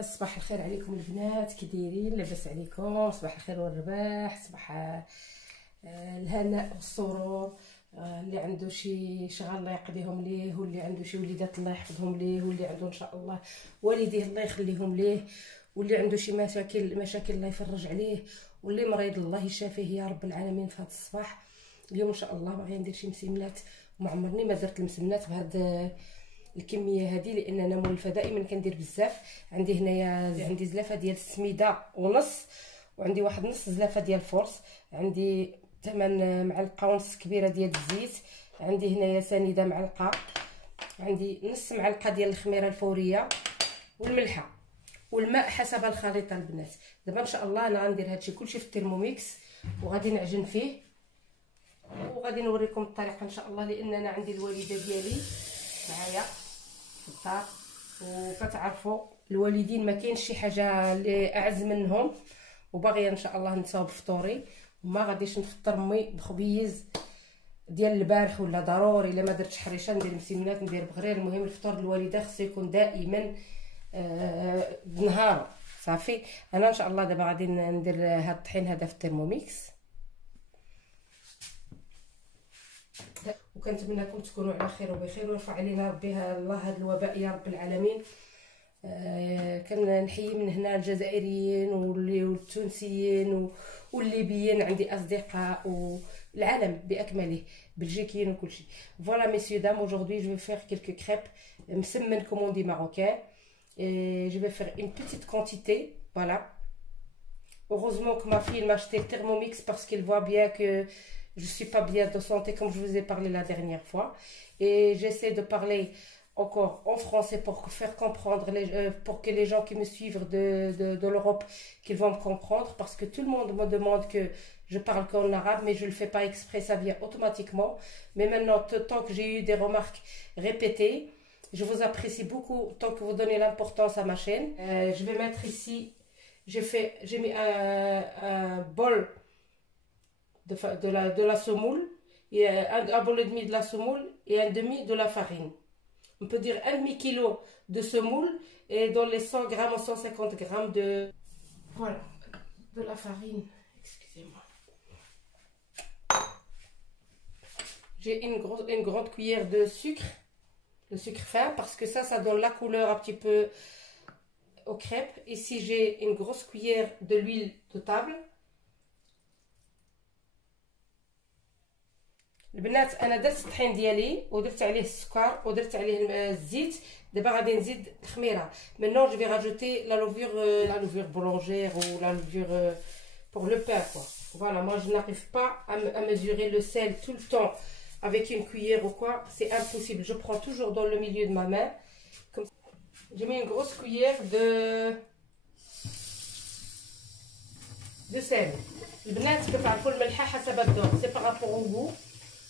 صباح الخير عليكم البنات، كي دايرين؟ لاباس عليكم؟ صباح الخير والرباح، صباح الهناء والسرور. اللي عنده شي شغل الله يقضيهم ليه، واللي عنده شي وليدات الله يحفظهم ليه، واللي عنده ان شاء الله والديه الله يخليهم ليه، واللي عنده شي مشاكل الله يفرج عليه، واللي مريض الله يشافيه يا رب العالمين. في هذا الصباح اليوم ان شاء الله باغي ندير شي مسمنات، وما عمرني ما درت المسمنات بهذا الكميه هذه، لان انا مولفه دائما كندير بزاف. عندي هنايا عندي زلافه ديال السميده ونص، وعندي واحد نص زلافه ديال الفرص، عندي 8 معلقه ونص كبيره ديال الزيت، عندي هنايا سنيده معلقه، عندي نص معلقه ديال الخميره الفوريه والملحه والماء حسب الخليطه البنات. دابا ان شاء الله انا غندير هادشي كلشي في الترموميكس وغادي نعجن فيه، وغادي نوريكم الطريقه ان شاء الله، لان انا عندي الوالده ديالي معايا في الدار، وكتعرفوا الوالدين ما كاينش شي حاجه اللي اعز منهم، وباغيه ان شاء الله نصاوب فطوري، وما غاديش نفطر مي بخبيز ديال البارح ولا ضروري الا ما درتش حريشه ندير مسمنات ندير بغرير. المهم الفطور الوالده خصو يكون دائما بنهار صافي. انا ان شاء الله دابا غادي ندير هاد الطحين هذا في الترموميكس، وكنتمنىكم تكونوا على خير وبخير، ويرفع علينا ربي الله هذا الوباء يا رب العالمين. كنحيي من هنا الجزائريين والتونسيين والليبيين، عندي اصدقاء والعالم باكمله، بلجيكيين وكل شيء. فوالا ميسيو دام، aujourd'hui je vais faire quelques crêpes مسمن comme on dit marocain, et je vais faire une petite quantité, voilà. Heureusement que ma fille m'a acheté le Thermomix parce qu'elle voit bien que je suis pas bien de santé, comme je vous ai parlé la dernière fois, et j'essaie de parler encore en français pour faire comprendre pour que les gens qui me suivent de l'Europe qu'ils vont me comprendre, parce que tout le monde me demande que je parle qu'en arabe, mais je le fais pas exprès, ça vient automatiquement. Mais maintenant, tant que j'ai eu des remarques répétées, je vous apprécie beaucoup tant que vous donnez l'importance à ma chaîne. Je vais mettre ici, j'ai mis un bol de la semoule, et un bol et demi de la semoule et un demi de la farine. On peut dire un demi-kilo de semoule, et dans les 100 grammes ou 150 grammes de, voilà, de la farine. Excusez-moi. J'ai une grande cuillère de sucre fin, parce que ça donne la couleur un petit peu aux crêpes. Ici j'ai une grosse cuillère de l'huile de table. البنات انا درت الطحين ديالي ودرت عليه السكر ودرت عليه الزيت، دابا غادي نزيد الخميره. maintenant je vais rajouter la levure boulangère ou la levure pour le pain quoi. Voilà, moi je n'arrive pas à mesurer le sel tout le temps avec une cuillère ou quoi, c'est impossible. Je prends toujours dans le milieu de ma main comme ça. J'ai mis une grosse cuillère de sel. البنات كتعرفوا الملحه حسب الذوق، c'est par rapport au goût.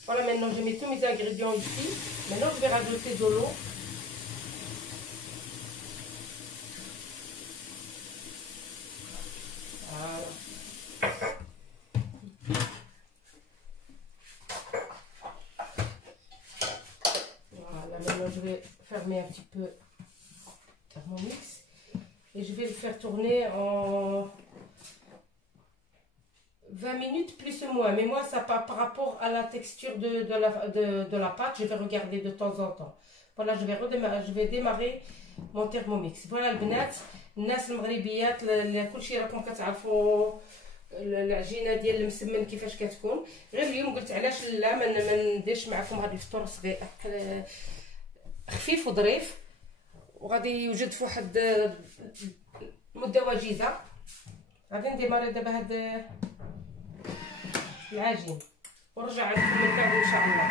Voilà, maintenant je mets tous mes ingrédients ici. Maintenant je vais rajouter de l'eau. Voilà. Voilà, maintenant je vais fermer un petit peu le Thermomix et je vais le faire tourner en 20 minutes plus ou moins, mais moi ça part par rapport à la texture de la pâte. Je vais regarder de temps en temps. Voilà, je vais démarrer mon Thermomix. Voilà البنات الناس المغربيات اللي كلشي راكم كتعرفوا العجينه ديال المسمن كيفاش كتكون. غير اليوم قلت علاش لا ما نديرش معكم هذا الفطور صغير خفيف وظريف، وغادي يوجد في واحد مده وجيزه. غادي نديماري دابا هاد العجين ونرجع لكم من بعد ان شاء الله.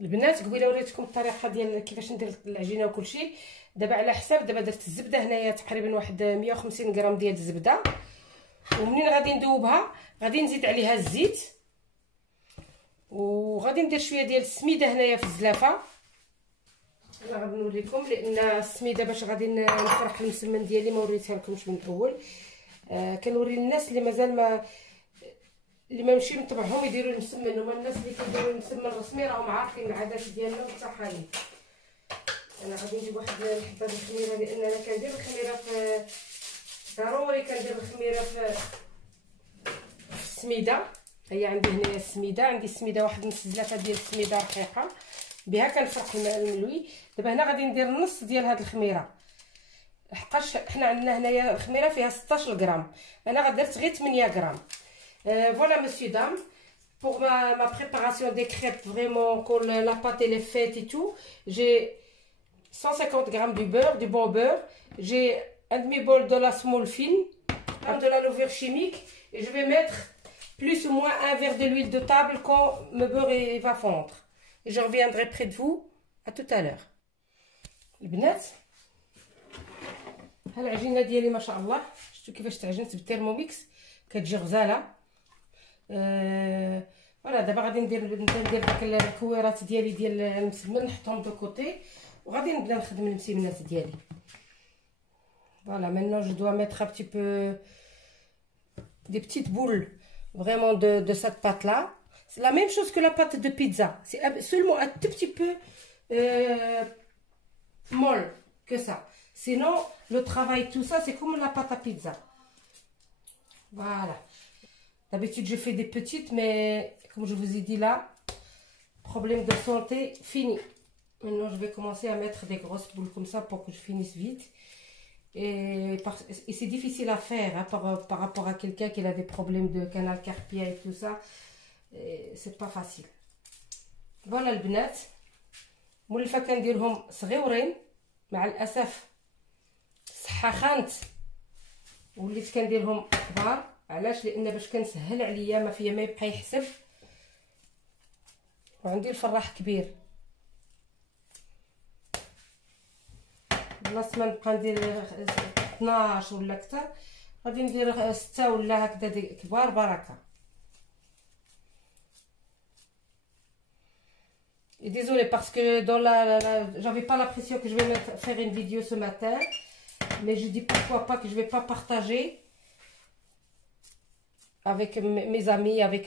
البنات قبيله وريتكم الطريقه ديال كيفاش ندير العجينه وكلشي. دابا على حساب، دابا درت الزبده هنايا تقريبا واحد 150 غرام ديال الزبده، ومنين غادي ندوبها غادي نزيد عليها الزيت، وغادي ندير شويه ديال السميده هنايا في الزلافه. انا غادي نوريكم لان السميده باش غادي نفرح المسمن ديالي ما وريتها لكمش من الاول. كنوري الناس اللي مازال اللي ما ماشي متبعهم يديروا المسمن، هما الناس اللي كيديروا المسمن الرسمي راهم عارفين العادات ديالنا والتقاليد. انا غادي ندير واحد الحبه د الخميره، لان انا كندير الخميره في ضروري كندير الخميره في السميده. هي عندي هنايا السميده، عندي السميده واحد نص زلافه ديال السميده رقيقه، بها كنفرق الماء الملوي. دابا هنا غادي ندير نص ديال هاد الخميره، لحقاش حنا عندنا هنايا الخميره فيها 16 غرام، انا درت غير 8 غرام. Voilà monsieur dame, pour ma préparation des crêpes, vraiment quand la pâte elle est faite et tout, j'ai 150 grammes de beurre, du bon beurre, j'ai un demi-bol de la semoule fine, de la levure chimique, et je vais mettre plus ou moins un verre de l'huile de table quand le beurre il va fondre. Et je reviendrai près de vous à tout à l'heure. البنات ها العجينه ديالي ما شاء الله، شفتوا كيفاش تعجنت بالترموميكس، كتجي غزاله. فوالا دابا غادي ندير داك الكويرات ديالي ديال المسمن، نحطهم دو كوتي وغادي نبدا نخدم المسمنات ديالي. فوالا maintenant je dois mettre un petit peu des petites boules vraiment de cette pâte là. C'est la même chose que la pâte de pizza, c'est seulement un tout petit peu molle que ça. Sinon le travail tout ça c'est comme la pâte à pizza. Voilà. D'habitude je fais des petites, mais comme je vous ai dit là, problème de santé fini. Maintenant je vais commencer à mettre des grosses boules comme ça pour que je finisse vite. Et c'est difficile à faire hein, par rapport à quelqu'un qui a des problèmes de canal carpien et tout ça. C'est pas facile. Voilà البنات، مولفه كنديرهم صغيورين، مع الاسف الصحه خانت وليت كنديرهم كبار. علاش؟ لان باش كنسهل عليا ما فيا ما يبقى يحسب، وعندي الفراح كبير بلاص ما نبقى ندير 12 ولا اكثر، غادي ندير 6 ولا هكذا كبار بركه. Et désolé parce que dans j'avais pas l'impression que je vais faire une vidéo ce matin, mais je dis pourquoi pas que je vais pas partager avec mes amis, avec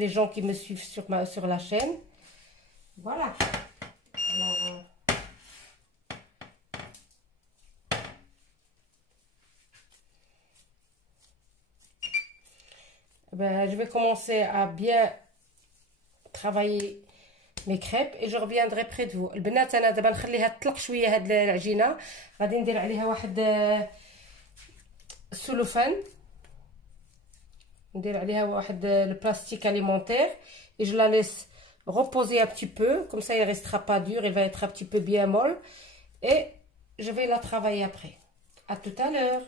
les gens qui me suivent sur la chaîne. Voilà. Alors, je vais commencer à bien travailler mes crêpes et je reviendrai près de vous. البنات انا دابا نخليها تطلق شويه هاد العجينه، غادي ندير عليها واحد السلوفان، ندير عليها واحد البلاستيك alimentaire et je la laisse reposer un petit peu, comme ça il restera pas dur, elle va être un petit peu bien molle et je vais la travailler après. À tout à l'heure.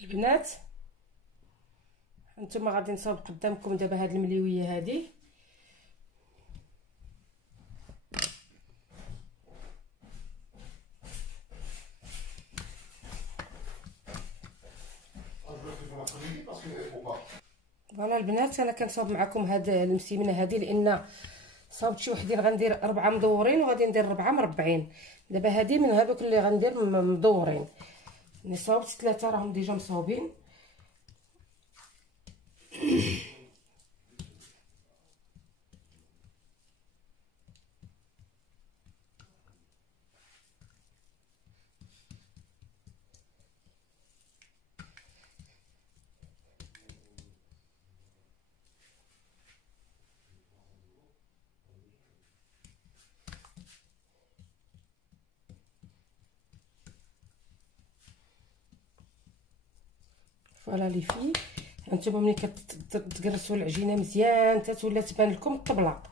البنات انتما غادي نصاوب قدامكم دابا هاد المليويه هادي. فوالا البنات انا كنصاوب معكم هاد المسيمنه هادي، لان صاوبت شي وحدين غندير 4 مدورين وغادي ندير 4 مربعين. دابا هادي من هذوك اللي غندير مدورين، ملي صاوبت 3 راهم ديجا مصاوبين. فوالا لي في هانتوما ملي كتقرصوا العجينه مزيان حتى تولي تبان لكم الطبله.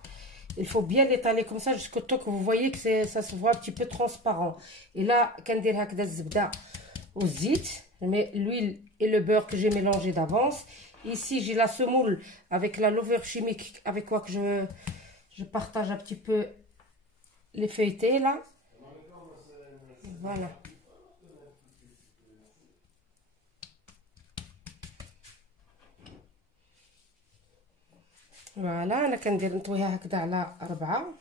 il faut bien l'étaler comme ça jusqu'au temps que vous voyez que ça se voit un petit peu transparent. et là كندير هكذا الزبده والزيت، l'huile et le beurre que j'ai mélangé d'avance. Ici j'ai la semoule avec la levure chimique avec quoi que je partage un petit peu les feuilletés là. Voilà. فوالا انا كندير نطويها هكذا على 4.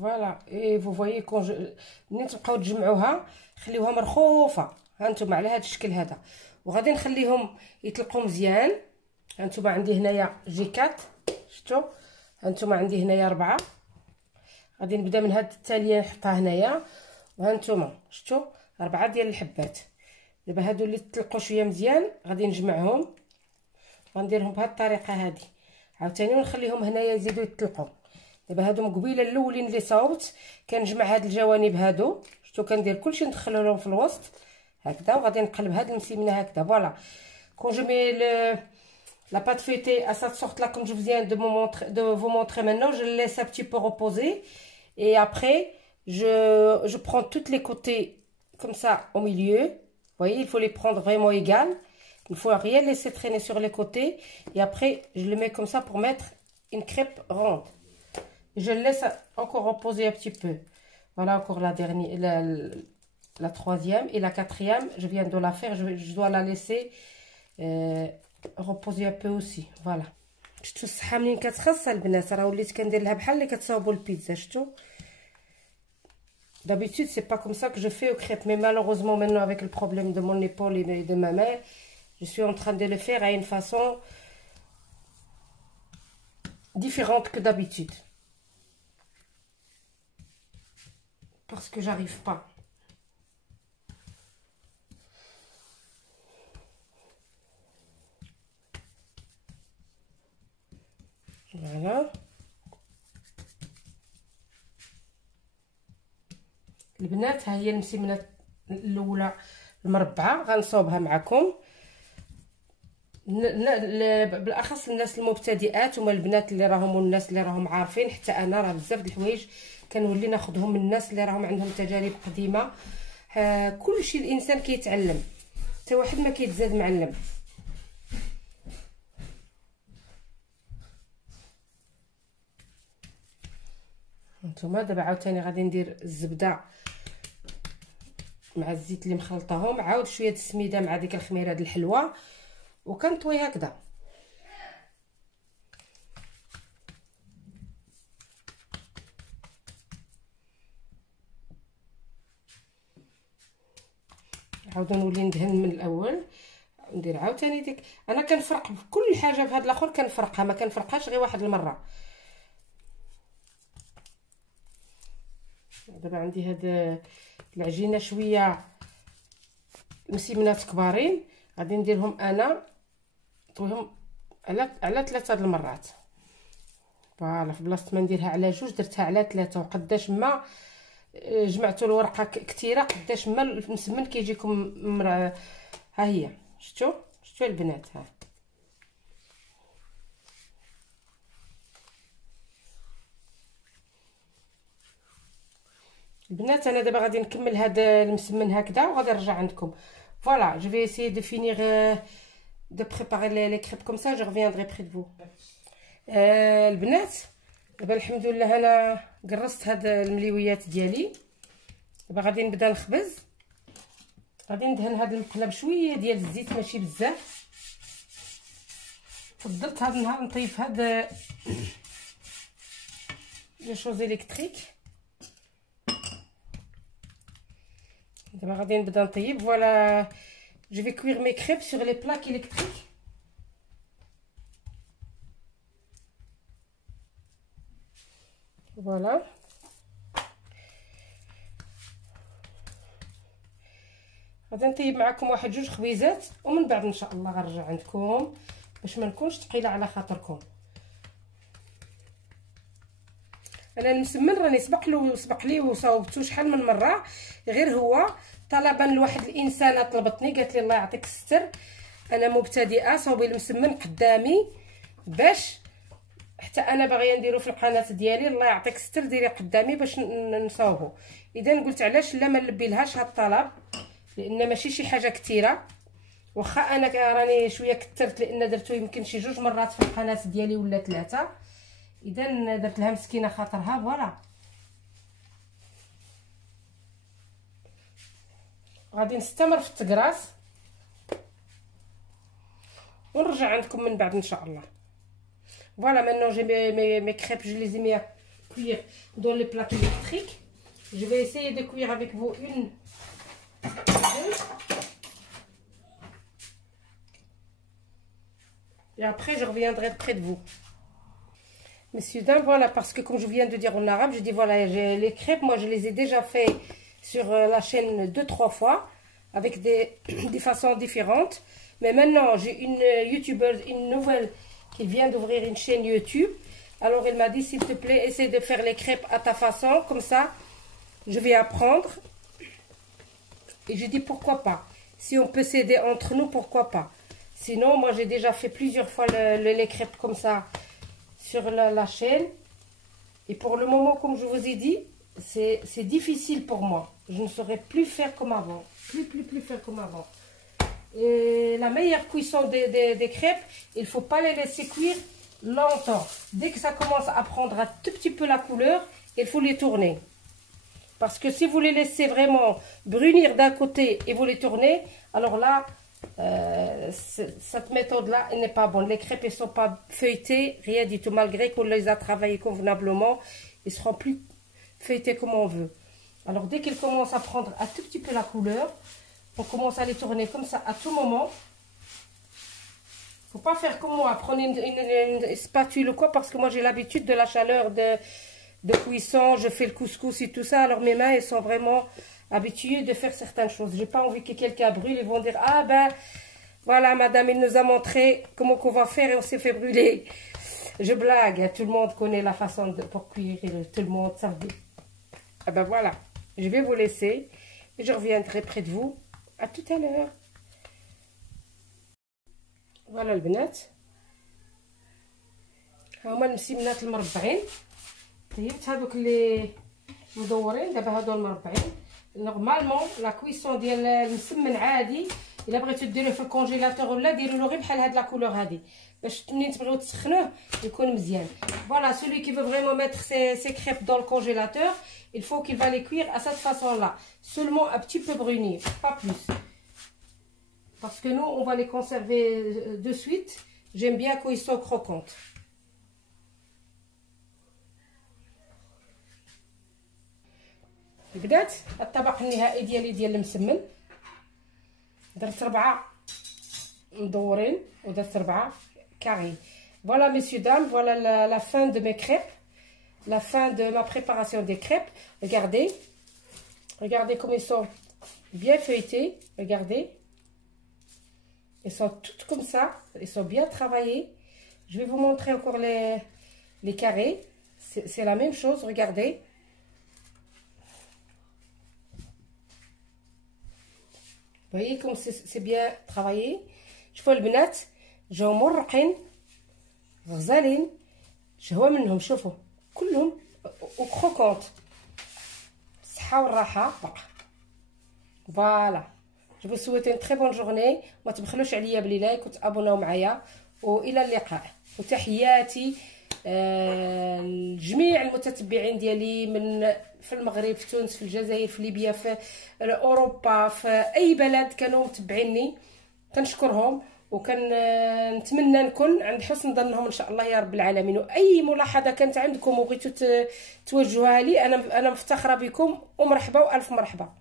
فوالا. اي فو فويي منين تبقاو تجمعوها خليوها مرخوفه. ها نتوما على هذا الشكل هذا، وغادي نخليهم يطلقوا مزيان. ها نتوما عندي هنايا جيكات، شفتوا؟ ها نتوما عندي هنايا 4. غادي نبدا من هاد التاليه نحطها هنايا، وها نتوما شفتوا 4 ديال الحبات. دابا هادو اللي تطلقوا شويه مزيان غادي نجمعهم، غنديرهم بهاد الطريقه هادي عاوتاني، ونخليهم هنايا يزيدوا يطلقوا. دابا هادو قبيله الاولين اللي صاوبت كنجمع هاد الجوانب هادو، شفتوا؟ كندير كلشي ندخلو لهم في الوسط هكذا، وغادي نقلب هاد المسيمنه هكذا. فوالا. كون جو مي la pâte feuilletée à cette sorte là comme je viens de vous montrer maintenant, je le laisse un petit peu reposer et après je prends tous les côtés comme ça au milieu. Vous voyez, il faut les prendre vraiment égales, il faut rien laisser traîner sur les côtés, et après je le mets comme ça pour mettre une crêpe ronde. Je le laisse encore reposer un petit peu. Voilà, encore la dernière, la troisième et la quatrième, je viens de la faire, je dois la laisser reposer un peu aussi. Voilà. شفتوا الصحه منين كتخص البنات؟ راه وليت كندير لها بحال اللي كتصاوبوا البيتزا. شفتوا؟ d'habitude c'est pas comme ça que je fais aux crêpes, mais malheureusement maintenant avec le problème de mon épaule et de ma main, je suis en train de le faire à une façon différente que d'habitude, parce que j'arrive pas. Voilà. البنات ها هي المسيمنه الاولى المربعه غنصوبها معكم. بالاخص الناس المبتدئات وما البنات اللي راهم والناس اللي راهم عارفين. حتى انا راه بزاف د الحوايج كنولي ناخذهم من الناس اللي راهم عندهم تجارب قديمه. كلشي الانسان كيتعلم، حتى واحد ما كيتزاد معلم. نتوما دابا عاوتاني غادي ندير الزبده مع الزيت اللي مخلطاهم، عاود شويه د السميده مع ديك الخميره د الحلوه، وكنطوي هكذا. عاود نولي ندهن من الاول، ندير عاوتاني ديك. انا كنفرق بكل حاجه في هذا الاخر، كنفرقها ما كنفرقهاش غير واحد المره. دابا عندي هاد العجينه شويه مسيمنات كبارين، غادي نديرهم انا نطويهم على 3 د المرات. فوالا، في بلاصه ما نديرها على 2 درتها على 3، وقداش ما جمعتوا الورقه كثيره قداش ما المسمن كيجيكم ها هي. شفتوا البنات؟ ها البنات، انا دابا غادي نكمل هذا المسمن هكذا وغادي نرجع عندكم. فوالا، جو في اسيي دو فينير دو بريباري لي كريب كوم سا، جو ريفياندري بري دو فو. البنات دابا الحمد لله انا قرصت هاد المليويات ديالي. دابا غادي نبدا نخبز. غادي ندهن هاد المقلب شويه ديال الزيت، ماشي بزاف. فضلت هاد النهار نطيب هاد لي شوز الكتريك. دابا غادي نبدا نطيب. فوالا، جو في كوير مي كريب سور لي بلاك الكتريك. فوالا، غادي نطيب معكم واحد 2 خبيزات، ومن بعد ان شاء الله غنرجع عندكم باش ما نكونش ثقيله على خاطركم. انا المسمن راني سبق لي وصاوبته شحال من مره، غير هو طلبا لواحد الانسانه طلبتني قالت لي الله يعطيك الستر، انا مبتدئه، صاوبي المسمن قدامي باش حتى انا باغيه نديرو في القناه ديالي، الله يعطيك الستر ديري قدامي باش نصاوبو. اذا قلت علاش لا ما نلبي لهاش هاد الطلب، لان ماشي شي حاجه كثيره. واخا انا راني شويه كثرت لان درتو يمكن شي 2 مرات في القناه ديالي ولا 3، اذا درت لها مسكينه خاطرها. فوالا، غادي نستمر في التقراص ونرجع عندكم من بعد ان شاء الله. Voilà, maintenant j'ai mes crêpes, je les ai mis à cuire dans les plaques électriques. Je vais essayer de cuire avec vous une, deux. Et après, je reviendrai près de vous. Messieurs, dames, voilà, parce que comme je viens de dire en arabe, je dis voilà, les crêpes, moi je les ai déjà fait sur la chaîne 2-3 fois, avec des façons différentes. Mais maintenant, j'ai une youtubeuse, une nouvelle, qui vient d'ouvrir une chaîne YouTube. Alors, elle m'a dit, s'il te plaît, essaie de faire les crêpes à ta façon, comme ça, je vais apprendre. Et j'ai dit, pourquoi pas? Si on peut s'aider entre nous, pourquoi pas? Sinon, moi, j'ai déjà fait plusieurs fois les crêpes comme ça sur la chaîne. Et pour le moment, comme je vous ai dit, c'est difficile pour moi. Je ne saurais plus faire comme avant. Plus faire comme avant. Et la meilleure cuisson des crêpes, il ne faut pas les laisser cuire longtemps. Dès que ça commence à prendre un tout petit peu la couleur, il faut les tourner. Parce que si vous les laissez vraiment brunir d'un côté et vous les tournez, alors là, cette méthode-là, elle n'est pas bonne. Les crêpes, elles ne sont pas feuilletées, rien du tout. Malgré qu'on les a travaillées convenablement, ils ne seront plus feuilletés comme on veut. Alors, dès qu'ils commencent à prendre un tout petit peu la couleur, on commence à les tourner comme ça à tout moment. Il ne faut pas faire comme moi, prendre une spatule ou quoi, parce que moi j'ai l'habitude de la chaleur de cuisson, je fais le couscous et tout ça, alors mes mains elles sont vraiment habituées de faire certaines choses. J'ai pas envie que quelqu'un brûle, ils vont dire ah ben voilà madame, il nous a montré comment qu'on va faire et on s'est fait brûler. Je blague, tout le monde connaît la façon pour cuire, tout le monde savait. Ah ben voilà, je vais vous laisser et je reviendrai près de vous. À tout à l'heure. فوالا البنات، ها هما المسمنات المربعين. طيبت هذوك اللي مدورين، دابا هادو المربعين. نورمالمون لا كويسون ديال المسمن عادي الا بغيتو ديروه في الكونجيلاتور ولا ديروا له غير بحال هاد لا كولور هادي باش منين تبغيو تسخنوه يكون مزيان. Voilà, celui qui veut vraiment mettre ses crêpes dans le congélateur, il faut qu'il va les cuire à cette façon-là, seulement un petit peu brunir, pas plus. Parce que nous, on va les conserver de suite. J'aime bien quand ils sont croquantes. بدات الطبق النهائي ديال المسمن. درت 4 مدورين ودرت 4 كاري. Voilà messieurs dames, voilà la fin de mes crêpes, la fin de ma préparation des crêpes. Regardez comme ils sont bien feuilletés. Regardez. Ils sont toutes comme ça, ils sont bien travaillés. Je vais vous montrer encore les carrés. C'est la même chose, regardez. Vous voyez comme c'est bien travaillé. شوفوا البنات جاو مرقين غزالين، شهوة منهم، شوفوا كلهم وكروكونت. الصحة والراحة بقى. فوالا. Je vous souhaite une très bonne journée. ما تبخلوش عليا بلي لايك وتابوناو معايا، والى اللقاء. وتحياتي لجميع المتتبعين ديالي في المغرب، في تونس، في الجزائر، في ليبيا، في اوروبا، في اي بلد كانوا متبعيني. كنشكرهم وكنتمنى نكون عند حسن ظنهم ان شاء الله يا رب العالمين. واي ملاحظه كانت عندكم وبغيتوا توجهوها لي، انا مفتخره بكم ومرحبا والف مرحبا.